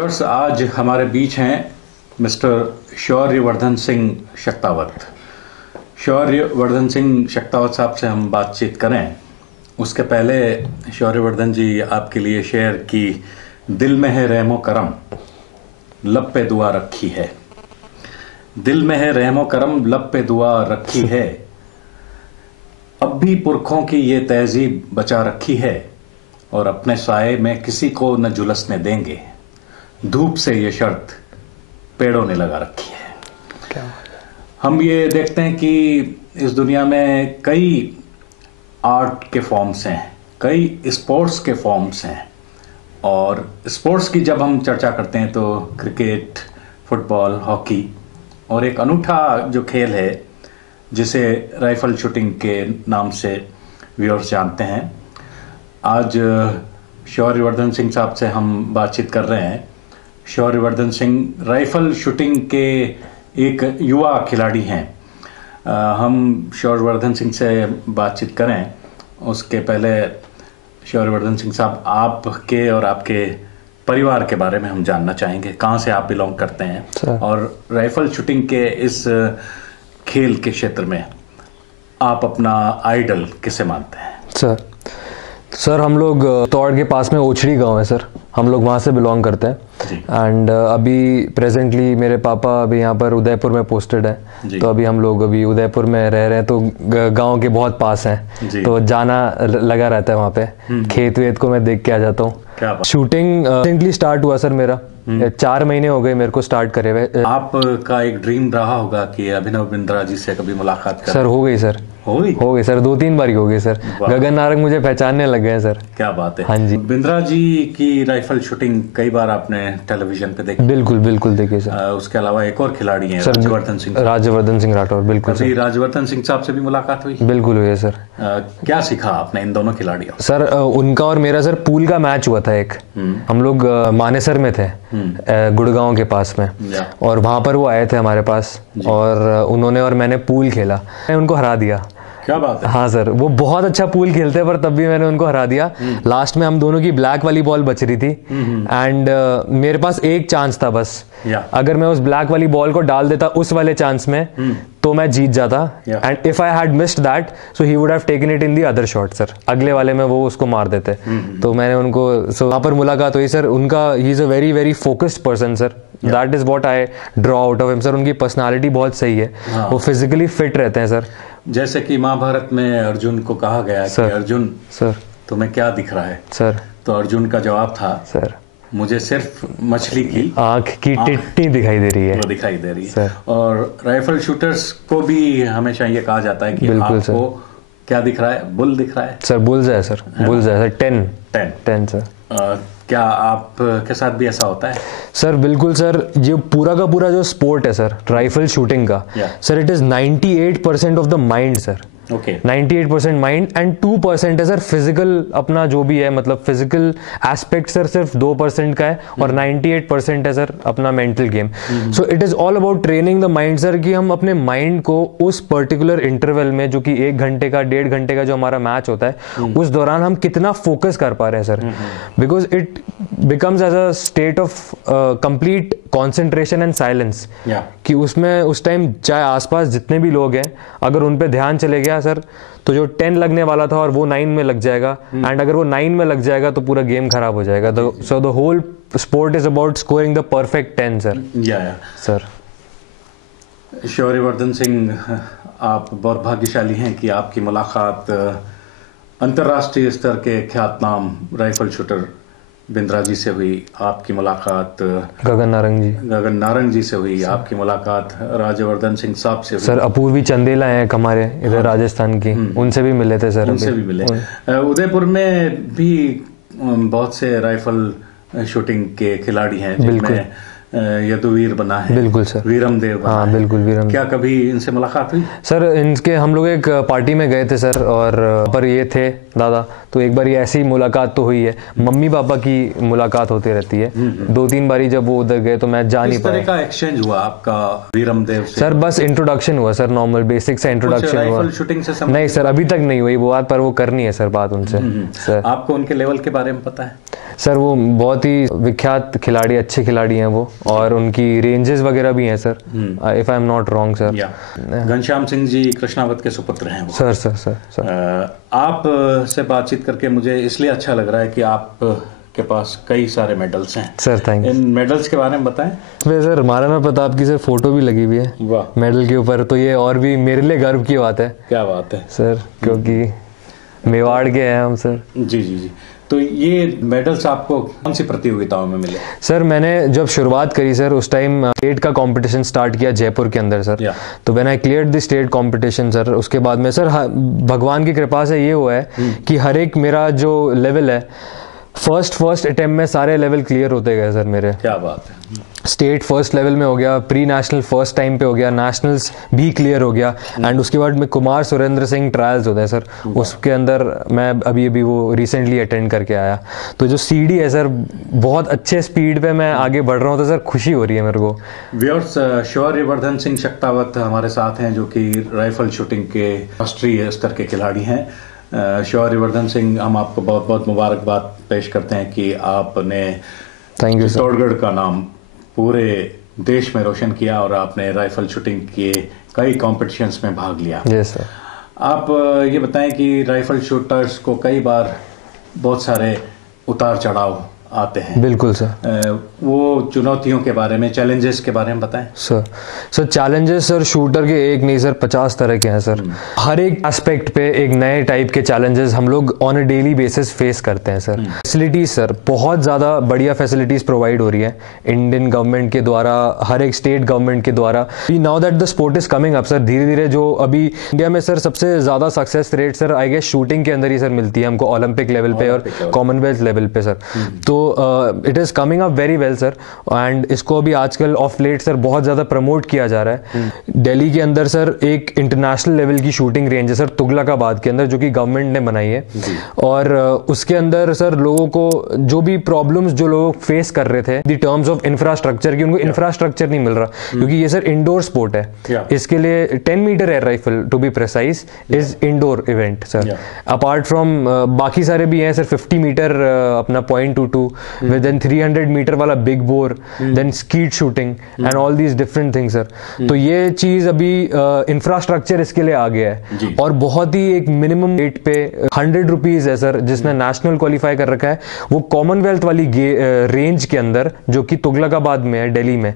आज हमारे बीच हैं मिस्टर शौर्यवर्धन सिंह शक्तावत। शौर्यवर्धन सिंह शक्तावत साहब से हम बातचीत करें उसके पहले शौर्यवर्धन जी आपके लिए शेयर की दिल में है रहमो करम, लब पे दुआ रखी है। दिल में है रहमो करम, लब पे दुआ रखी है। अब भी पुरखों की ये तहजीब बचा रखी है और अपने साए में किसी को न झुलसने देंगे। धूप से ये शर्त पेड़ों ने लगा रखी है। क्या? हम ये देखते हैं कि इस दुनिया में कई आर्ट के फॉर्म्स हैं, कई स्पोर्ट्स के फॉर्म्स हैं, और स्पोर्ट्स की जब हम चर्चा करते हैं तो क्रिकेट, फुटबॉल, हॉकी और एक अनूठा जो खेल है जिसे राइफल शूटिंग के नाम से व्यूअर्स जानते हैं। आज शौर्यवर्धन सिंह साहब से हम बातचीत कर रहे हैं। शौर्यवर्धन सिंह राइफल शूटिंग के एक युवा खिलाड़ी हैं। हम शौर्यवर्धन सिंह से बातचीत करें उसके पहले शौर्यवर्धन सिंह साहब आपके और आपके परिवार के बारे में हम जानना चाहेंगे। कहाँ से आप बिलोंग करते हैं और राइफल शूटिंग के इस खेल के क्षेत्र में आप अपना आइडल किसे मानते हैं? सर हम लोग तौड़ के पास में ओछड़ी गांव है सर, हम लोग वहाँ से बिलोंग करते हैं। एंड अभी प्रेजेंटली मेरे पापा अभी यहाँ पर उदयपुर में पोस्टेड है, तो अभी हम लोग अभी उदयपुर में रह रहे हैं, तो गांव के बहुत पास हैं, तो जाना लगा रहता है वहाँ पे। खेत वेत को मैं देख के आ जाता हूँ। शूटिंग रिसेंटली स्टार्ट हुआ सर मेरा, 4 महीने हो गए मेरे को स्टार्ट करे हुए। आपका एक ड्रीम रहा होगा कि अभिनव बिंद्रा जी से कभी मुलाकात कर? सर हो गई सर, हो गई सर, 2-3 बार हो गई सर। गगन नारंग मुझे पहचानने लग गए सर। क्या बात है। हाँ जी। बिंद्रा जी की राइफल शूटिंग कई बार आपने टेलीविजन पे देखी? बिल्कुल देखी सर। उसके अलावा एक और खिलाड़ी हैं राजवर्धन सिंह राठौर। बिल्कुल सर। राजवर्धन सिंह साहब से भी मुलाकात हुई? बिल्कुल हुई है सर। क्या सीखा आपने इन दोनों खिलाड़ियों? सर उनका और मेरा सर पूल का मैच हुआ था एक। हम लोग मानेसर में थे, गुड़गांव के पास में, और वहां पर वो आए थे हमारे पास और उन्होंने और मैंने पूल खेला, मैंने उनको हरा दिया। क्या बात है। हाँ सर, वो बहुत अच्छा पूल खेलते हैं पर तब भी मैंने उनको हरा दिया। लास्ट में हम दोनों की ब्लैक वाली बॉल बच रही थी एंड मेरे पास एक चांस था बस। अगर मैं उस ब्लैक वाली बॉल को डाल देता उस वाले चांस में तो मैं जीत जाता। And if I had missed that so he would have taken it in the other shot sir. अगले वाले में वो उसको मार देते। तो मैंने उनको वहां पर मुलाकात हुई सर। उनका he is a very very focused person sir. That is what I draw out of him sir. उनकी पर्सनालिटी बहुत सही है। वो फिजिकली फिट रहते हैं सर। जैसे कि महाभारत में अर्जुन को कहा गया कि अर्जुन सर तुम्हें क्या दिख रहा है सर, तो अर्जुन का जवाब था सर मुझे सिर्फ मछली की आंख की टिट्टी दिखाई दे रही है। वो दिखाई दे रही है। और राइफल शूटर्स को भी हमेशा ये कहा जाता है कि आपको क्या दिख रहा है? बुल दिख रहा है सर। बुल्स है सर, बुल्स है सर। 10 सर। क्या आप के साथ भी ऐसा होता है? सर बिल्कुल सर। ये पूरा का पूरा जो स्पोर्ट है सर राइफल शूटिंग का sir, it is 98% of the mind sir. 98% mind and 2% है सर फिजिकल। अपना जो भी है मतलब फिजिकल एस्पेक्ट सर सिर्फ 2% का है और 98% है सर अपना mental game. So it is all about training the mind sir, कि हम अपने माइंड को उस पर्टिकुलर इंटरवल में जो कि 1 घंटे का 1.5 घंटे का जो हमारा मैच होता है उस दौरान हम कितना फोकस कर पा रहे हैं sir. Because it becomes as a state of complete concentration and silence, कि उसमें उस टाइम चाहे आसपास जितने भी लोग हैं अगर उन पे ध्यान चले गया सर तो जो 10 लगने वाला था और वो 9 में लग जाएगा। एंड अगर वो 9 में लग जाएगा तो पूरा गेम खराब हो जाएगा। So the whole sport is about scoring the perfect 10 sir. Sir Shauryavardhan Singh, आप बहुत भाग्यशाली हैं कि आपकी मुलाकात अंतर्राष्ट्रीय स्तर के ख्यातनाम राइफल शूटर बिंद्रा जी से हुई। आपकी मुलाकात गगन नारंग जी से हुई। आपकी मुलाकात राजवर्धन सिंह साहब से हुई। सर अपूर्वी चंदेला हैं हमारे इधर राजस्थान की, उनसे भी मिले थे सर। उनसे भी मिले। उदयपुर में भी बहुत से राइफल शूटिंग के खिलाड़ी हैं जिनमें यदुवीर बना है। बिल्कुल सर। वीरम देव बना है। बिल्कुल वीरम। क्या कभी इनसे मुलाकात हुई? सर इनके हम लोग एक पार्टी में गए थे सर, और पर ये थे दादा, तो एक बार ये ऐसी मुलाकात तो हुई है। मम्मी पापा की मुलाकात होती रहती है। 2-3 बारी जब वो उधर गए तो मैं जा नहीं पाया। किस तरह का एक्सचेंज हुआ आपका वीरम देव से? सर बस इंट्रोडक्शन हुआ सर, नॉर्मल बेसिक सा इंट्रोडक्शन हुआ। राइफल शूटिंग से नहीं सर, अभी तक नहीं हुई वो बात, पर वो करनी है सर बात उनसे। सर आपको उनके लेवल के बारे में पता है? सर वो बहुत ही विख्यात खिलाड़ी, अच्छे खिलाड़ी हैं वो, और उनकी रेंजेस वगैरह भी हैं sir, if I am not wrong sir. Ghanshyam Singh ji Krishnawat के सुपुत्र हैं वो। सर सर सर सर आप से बातचीत करके मुझे इसलिए अच्छा लग रहा है कि आप के पास कई सारे मेडल्स हैं sir. Thank you. In medals के बारे में बताएं। सर महाराणा प्रताप की सर फोटो भी लगी हुई है मेडल के ऊपर, तो ये और भी मेरे लिए गर्व की बात है। क्या बात है सर, क्योंकि मेवाड़ के हैं हम सर। जी जी जी। तो ये मेडल्स आपको कौन सी प्रतियोगिताओं में मिले? सर मैंने जब शुरुआत करी सर, उस टाइम स्टेट का कंपटीशन स्टार्ट किया जयपुर के अंदर सर। तो when I cleared the state competition sir, उसके बाद में सर भगवान की कृपा से ये हुआ है कि हर एक मेरा जो लेवल है, फर्स्ट अटेम्प्ट में सारे लेवल क्लियर होते गए सर मेरे। क्या बात है। स्टेट फर्स्ट लेवल में हो गया, प्री नेशनल फर्स्ट टाइम पे हो गया, नेशनल्स भी क्लियर हो गया, एंड उसके बाद में कुमार सुरेंद्र सिंह ट्रायल्स होते हैं सर, उसके अंदर मैं अभी वो रिसेंटली अटेंड करके आया। तो जो सीडी है सर, बहुत अच्छे स्पीड पे मैं आगे बढ़ रहा हूँ, तो सर खुशी हो रही है मेरे को। व्यूअर्स, शौर्यवर्धन सिंह शक्तावत हमारे साथ हैं, जो कि राइफल शूटिंग के राष्ट्रीय स्तर के खिलाड़ी हैं। शौर्यवर्धन सिंह, हम आपको बहुत बहुत मुबारकबाद पेश करते हैं कि आपने चित्तौड़गढ़ का नाम पूरे देश में रोशन किया और आपने राइफल शूटिंग के कई कॉम्पिटिशन्स में भाग लिया। Yes sir. आप ये बताएं कि राइफल शूटर्स को कई बार बहुत सारे उतार चढ़ाव आते हैं। बिल्कुल सर। वो चुनौतियों के बारे में, चैलेंजेस के बारे में बताएं। सर चैलेंजेस सर शूटर के एक नहीं सर 50 तरह के हैं सर। हर एक एस्पेक्ट पे एक नए टाइप के चैलेंजेस हम लोग on a daily basis face करते हैं सर। फैसिलिटीज सर, बहुत ज़्यादा बढ़िया फैसिलिटीज प्रोवाइड हो रही है इंडियन गवर्नमेंट के द्वारा, हर एक स्टेट गवर्नमेंट के द्वारा। Now that the sport is coming up sir, धीरे धीरे जो अभी इंडिया में सर सबसे ज़्यादा success rate sir I guess shooting के अंदर ही सर मिलती है हमको, ओलंपिक लेवल पे और कॉमनवेल्थ लेवल पे सर। तो it is coming up very well sir, and इसको अभी आजकल ऑफ लेट सर बहुत ज़्यादा प्रमोट किया जा रहा है। दिल्ली के अंदर सर एक इंटरनेशनल लेवल की शूटिंग रेंज है सर तुगलकाबाद के अंदर, जो कि गवर्नमेंट ने बनाई है, और उसके अंदर सर लोगों को जो भी प्रॉब्लम्स जो लोग फेस कर रहे थे द टर्म्स ऑफ इंफ्रास्ट्रक्चर की, उनको इंफ्रास्ट्रक्चर नहीं मिल रहा, क्योंकि ये सर इंडोर स्पोर्ट है। इसके लिए 10 metre air rifle to be precise is indoor event sir. Apart from बाकी सारे भी हैं सर, 50 मीटर अपना .22 with then 300 मीटर वाला big bore, then skeet shooting and all these different things sir. तो ये चीज अभी इंफ्रास्ट्रक्चर इसके लिए आ गया है, और बहुत ही एक मिनिमम रेट पे 100 रुपीज है सर, जिसने नेशनल क्वालिफाई कर रखा है, वो कॉमनवेल्थ वाली रेंज के अंदर, जो कि तुगलकाबाद में है दिल्ली में,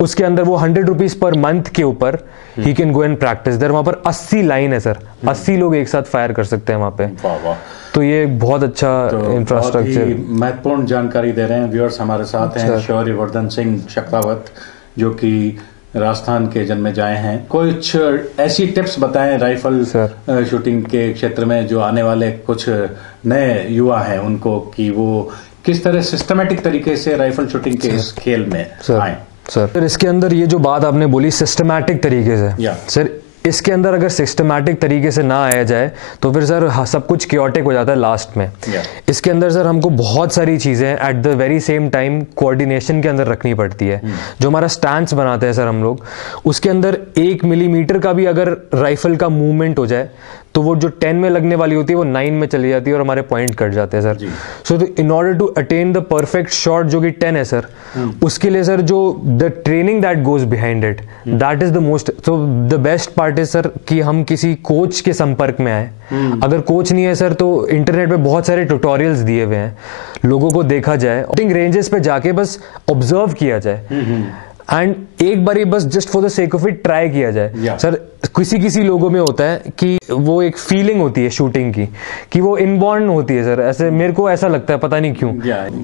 उसके अंदर वो 100 रुपीज पर मंथ के ऊपर ही can go and practise there. वहां पर 80 लाइन है सर, 80 लोग एक साथ फायर कर सकते हैं वहां पे। तो ये बहुत अच्छा इंफ्रास्ट्रक्चर, महत्वपूर्ण जानकारी दे रहे हैं। व्यूअर्स, हमारे साथ हैं शौर्यवर्धन सिंह शक्तावत, जो कि राजस्थान के जन्मे जाए हैं। कुछ ऐसी टिप्स बताएं राइफल शूटिंग के क्षेत्र में, जो आने वाले कुछ नए युवा हैं उनको, कि वो किस तरह सिस्टमेटिक तरीके से राइफल शूटिंग के इस खेल में आए। सर इसके अंदर ये जो बात आपने बोली सिस्टमैटिक तरीके से, सर इसके अंदर अगर सिस्टमैटिक तरीके से ना आया जाए तो फिर सर सब कुछ क्योटिक हो जाता है लास्ट में। इसके अंदर सर हमको बहुत सारी चीज़ें at the very same time coordination के अंदर रखनी पड़ती है। जो हमारा स्टैंस बनाते हैं सर हम लोग, उसके अंदर 1 मिलीमीटर का भी अगर राइफल का मूवमेंट हो जाए तो वो जो 10 में लगने वाली होती है वो 9 में चली जाती है और हमारे पॉइंट कट जाते हैं sir. So in order to attain the perfect shot जो कि 10 है सर, उसके लिए सर जो the training that goes behind it, that is the most, so the best part is sir कि हम किसी कोच के संपर्क में आए। अगर कोच नहीं है सर तो इंटरनेट पे बहुत सारे ट्यूटोरियल्स दिए हुए हैं, लोगों को देखा जाए, शूटिंग रेंजेस पे जाके बस ऑब्जर्व किया जाए, एंड एक बार बस just for the sake of it try किया जाए। सर किसी लोगों में होता है कि वो एक फीलिंग होती है शूटिंग की, कि वो इनबॉर्न होती है सर, ऐसे मेरे को ऐसा लगता है, पता नहीं क्यों।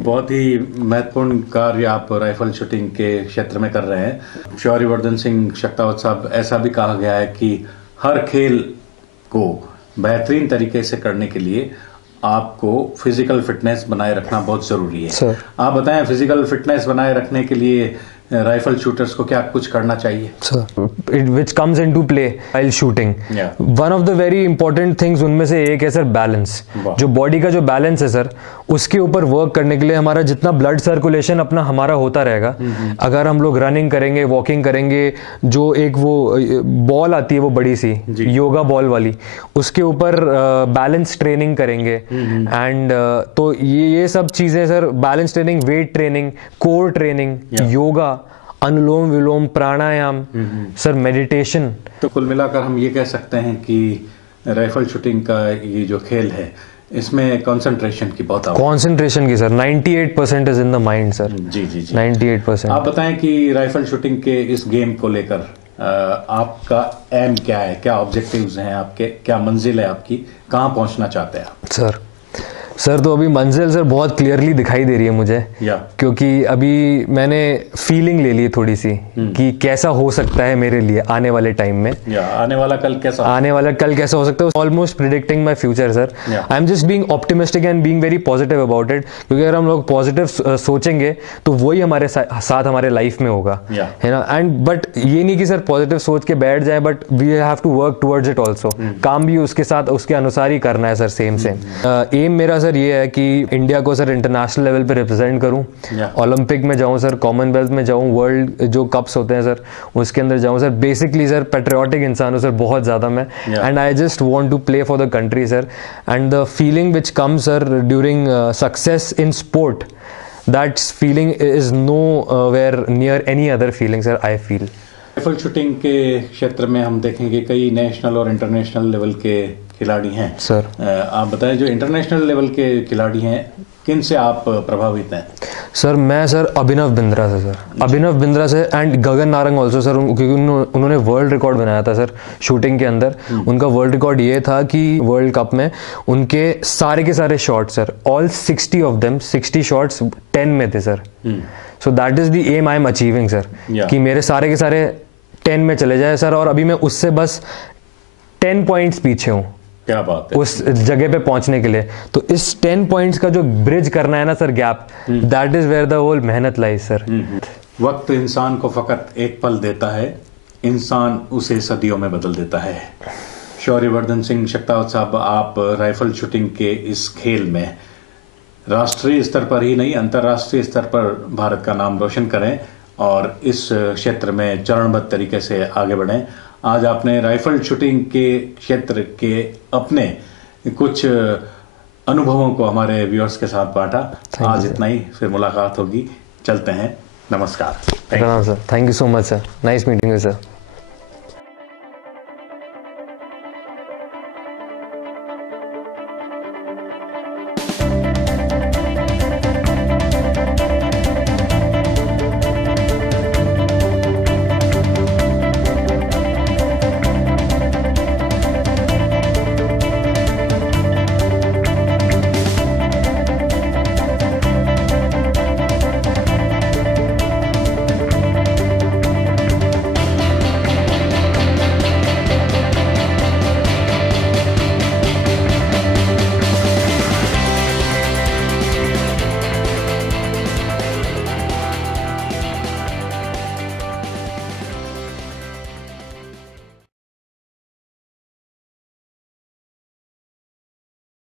बहुत ही महत्वपूर्ण कार्य आप राइफल शूटिंग के क्षेत्र में कर रहे हैं। शौर्यवर्धन सिंह शक्तावत साहब, ऐसा भी कहा गया है कि हर खेल को बेहतरीन तरीके से करने के लिए आपको फिजिकल फिटनेस बनाए रखना बहुत जरूरी है। आप बताएं, फिजिकल फिटनेस बनाए रखने के लिए राइफल शूटर्स को क्या कुछ करना चाहिए? Which comes into play while shooting, one of the very important things उनमें से एक है सर बैलेंस। जो बॉडी का जो बैलेंस है सर, उसके ऊपर वर्क करने के लिए हमारा जितना ब्लड सर्कुलेशन अपना हमारा होता रहेगा, अगर हम लोग रनिंग करेंगे, वॉकिंग करेंगे, जो एक वो बॉल आती है वो बड़ी सी योगा बॉल वाली, उसके ऊपर बैलेंस ट्रेनिंग करेंगे, एंड तो ये सब चीजें sir, balance training, weight training, core training, yoga, anulom vilom, pranayam, sir meditation. तो कुल मिलाकर हम ये कह सकते हैं कि राइफल शूटिंग का ये जो खेल है, इसमें कंसंट्रेशन की बहुत कंसंट्रेशन की sir 98% is in the mind sir. जी जी जी 98%। आप बताएं कि राइफल शूटिंग के इस गेम को लेकर आपका एम क्या है, क्या ऑब्जेक्टिव्स हैं आपके, क्या मंजिल है आपकी, कहाँ पहुंचना चाहते हैं आप? सर तो अभी मंजिल सर बहुत क्लियरली दिखाई दे रही है मुझे, क्योंकि अभी मैंने फीलिंग ले ली है थोड़ी सी कि कैसा हो सकता है मेरे लिए आने वाले टाइम में, आने वाला कल कैसा हो सकता है। Almost predicting my future sir. I am just being optimistic and being very positive about it, क्योंकि अगर हम लोग पॉजिटिव सोचेंगे तो वही हमारे साथ हमारे लाइफ में होगा, है ना। एंड बट ये नहीं कि सर पॉजिटिव सोच के बैठ जाए, but we have to work towards it also. काम भी उसके साथ उसके अनुसार ही करना है सर, सेम एम मेरा सर ये है कि इंडिया को सर इंटरनेशनल लेवल पे रिप्रेजेंट करूं, ओलंपिक में जाऊं सर, कॉमनवेल्थ में जाऊं, वर्ल्ड जो कप्स होते हैं सर उसके अंदर जाऊं सर। बेसिकली सर पैट्रियोटिक इंसान हूं सर बहुत ज्यादा मैं, and I just want to play for the country sir, and the feeling which comes sir during success in sport, that feeling is nowhere near any other feeling sir, I feel. Rifle shooting के क्षेत्र में हम देखेंगे कई national और international level के खिलाड़ी हैं सर। आप बताएं, जो इंटरनेशनल लेवल के खिलाड़ी हैं, किन से आप प्रभावित हैं? सर मैं सर अभिनव बिंद्रा से, सर अभिनव बिंद्रा से, and Gagan Narang also sir, क्योंकि उन्होंने वर्ल्ड रिकॉर्ड बनाया था सर शूटिंग के अंदर। उनका वर्ल्ड रिकॉर्ड ये था कि वर्ल्ड कप में उनके सारे के सारे shots sir, all 60 of them, 60 shots 10 में थे sir. So that is the aim I am achieving sir, कि मेरे सारे के सारे 10 में चले जाए सर, और अभी मैं उससे बस 10 पॉइंट्स पीछे हूँ। क्या बात है। उस जगह पे पहुंचने के लिए। तो इस 10 पॉइंट्स का जो ब्रिज करना है ना sir, gap, that is where the whole मेहनत लाइज सर। वक्त इंसान को फकत एक पल देता है, इंसान उसे सदियों में बदल देता है। शौर्यवर्धन सिंह शक्तावत साहब, आप राइफल शूटिंग के इस खेल में राष्ट्रीय स्तर पर ही नहीं, अंतर्राष्ट्रीय स्तर पर भारत का नाम रोशन करें और इस क्षेत्र में चरणबद्ध तरीके से आगे बढ़ें। आज आपने राइफल शूटिंग के क्षेत्र के अपने कुछ अनुभवों को हमारे व्यूअर्स के साथ बांटा। आज इतना ही, फिर मुलाकात होगी। चलते हैं, नमस्कार। Thank you so much sir, nice meeting you sir.